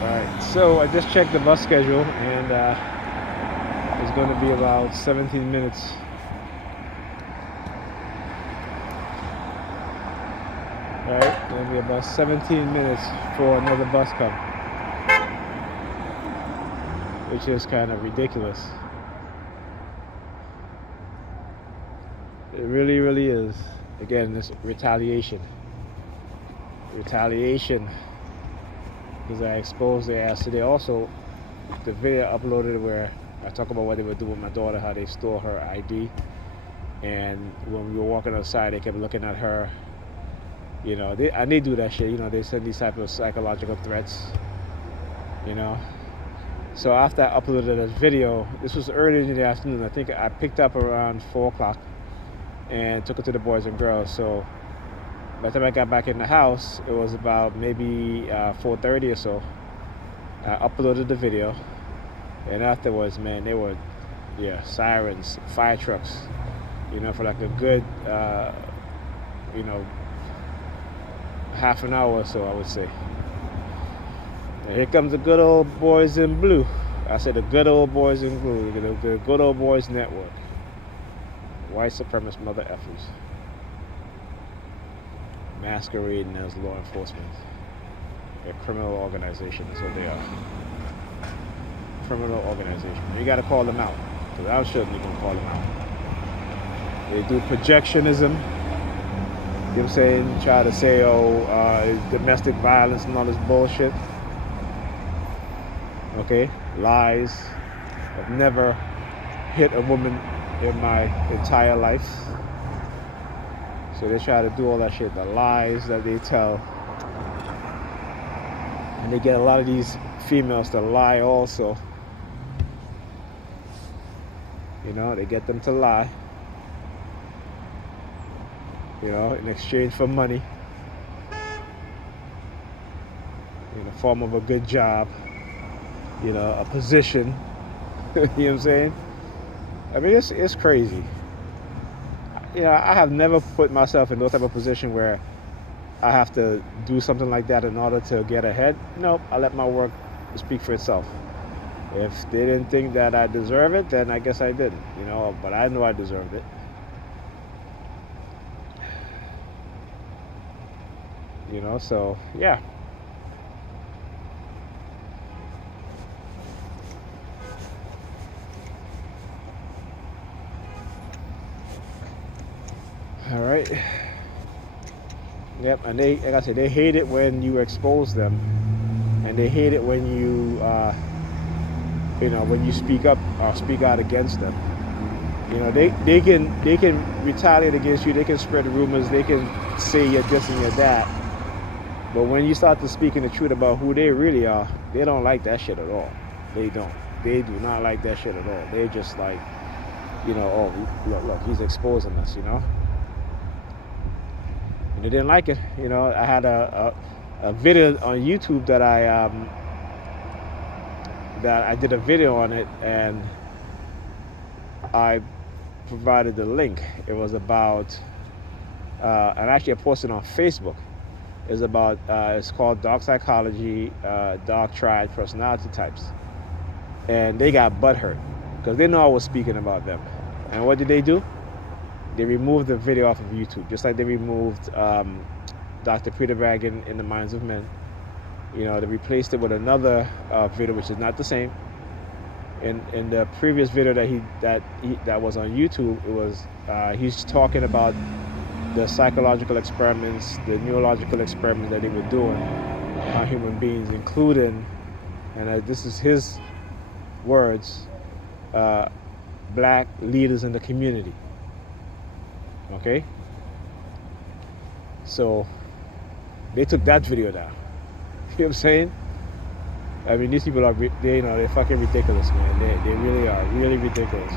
Alright, so I just checked the bus schedule and it's going to be about 17 minutes. Alright, going to be about 17 minutes for another bus come, which is kind of ridiculous. It really, really is. Again, this retaliation. Retaliation. Because I exposed their ass today. Also, the video uploaded where I talk about what they were doing with my daughter, how they stole her ID. And when we were walking outside, they kept looking at her. You know, they do that shit. You know, they send these type of psychological threats. You know. So after I uploaded this video, this was early in the afternoon. I think I picked up around 4 o'clock and took it to the boys and girls. So by the time I got back in the house, it was about maybe 4:30 or so. I uploaded the video, and afterwards, man, they were, sirens, fire trucks, for like a good, half an hour or so, I would say. And here comes the good old boys in blue. I said the good old boys in blue, the good old boys network. White supremacist mother effers. Masquerading as law enforcement. They're a criminal organization, that's what they are. Criminal organization. You gotta call them out, because I shouldn't even call them out. They do projectionism. You know what I'm saying? Try to say, domestic violence and all this bullshit. Okay? Lies. I've never hit a woman in my entire life. So they try to do all that shit, the lies that they tell. And they get a lot of these females to lie also. They get them to lie. In exchange for money. In the form of a good job. A position. You know what I'm saying? I mean, it's crazy. I have never put myself in those type of position where I have to do something like that in order to get ahead. Nope, I let my work speak for itself. If they didn't think that I deserve it, then I guess I didn't, but I know I deserved it. So, yeah. All right. Yep, and like I said, they hate it when you expose them, and they hate it when you, when you speak up or speak out against them. They can retaliate against you. They can spread rumors. They can say you're this and you're that. But when you start to speaking the truth about who they really are, they don't like that shit at all. They don't. They do not like that shit at all. They're just like, oh, look, he's exposing us, And they didn't like it. I had a video on YouTube that I did a video on it, and I provided the link. It was about, and actually I posted on Facebook. It's about, it's called Dark Psychology, Dark Triad Personality Types. And they got butthurt because they know I was speaking about them. And what did they do? They removed the video off of YouTube, just like they removed Dr. Peter Bragan in The Minds of Men. They replaced it with another video, which is not the same. In the previous video that was on YouTube, it was he's talking about the psychological experiments, the neurological experiments that they were doing on human beings, including, and this is his words, black leaders in the community. Okay? So they took that video down. You know what I'm saying? I mean, these people are, they're fucking ridiculous, man. They really are, really ridiculous.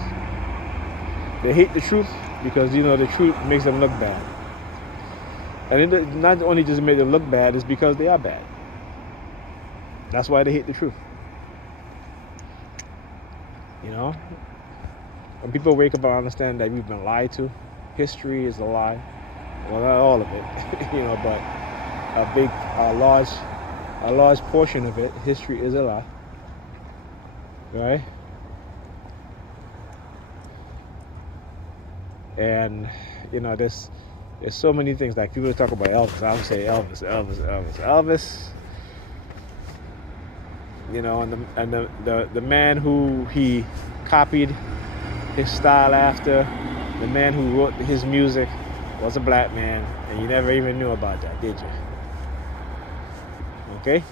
They hate the truth because, the truth makes them look bad. And it not only does it make them look bad, it's because they are bad. That's why they hate the truth. When people wake up and understand that we've been lied to, history is a lie. Well, not all of it, but a large a large portion of it, history is a lie, right? And there's so many things. Like people talk about Elvis, I would say Elvis. And the man who he copied his style after, the man who wrote his music, was a black man, and you never even knew about that, did you? Okay.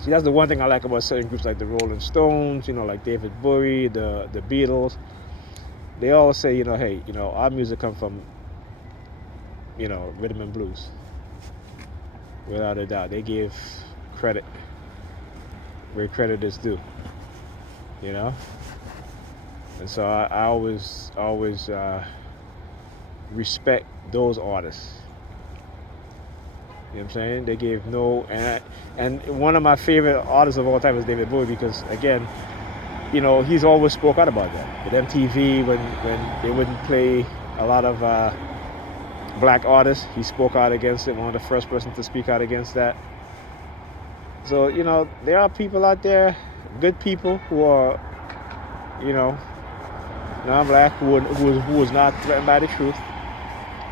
See, that's the one thing I like about certain groups like the Rolling Stones, like David Bowie, the Beatles. They all say, hey, our music comes from, rhythm and blues. Without a doubt, they give credit where credit is due. And so I always respect those artists. You know what I'm saying? They gave no, and one of my favorite artists of all time is David Bowie, because again, he's always spoke out about that. With MTV, when they wouldn't play a lot of black artists, he spoke out against it. One of the first person to speak out against that. So there are people out there, good people who are, non-black, who is not threatened by the truth,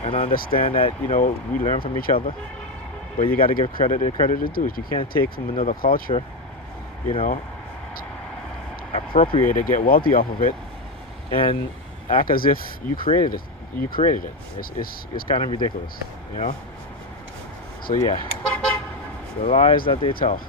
and understand that we learn from each other. But you got to give credit where credit is due. You can't take from another culture, appropriate it, get wealthy off of it, and act as if you created it. It's kind of ridiculous, So yeah, the lies that they tell.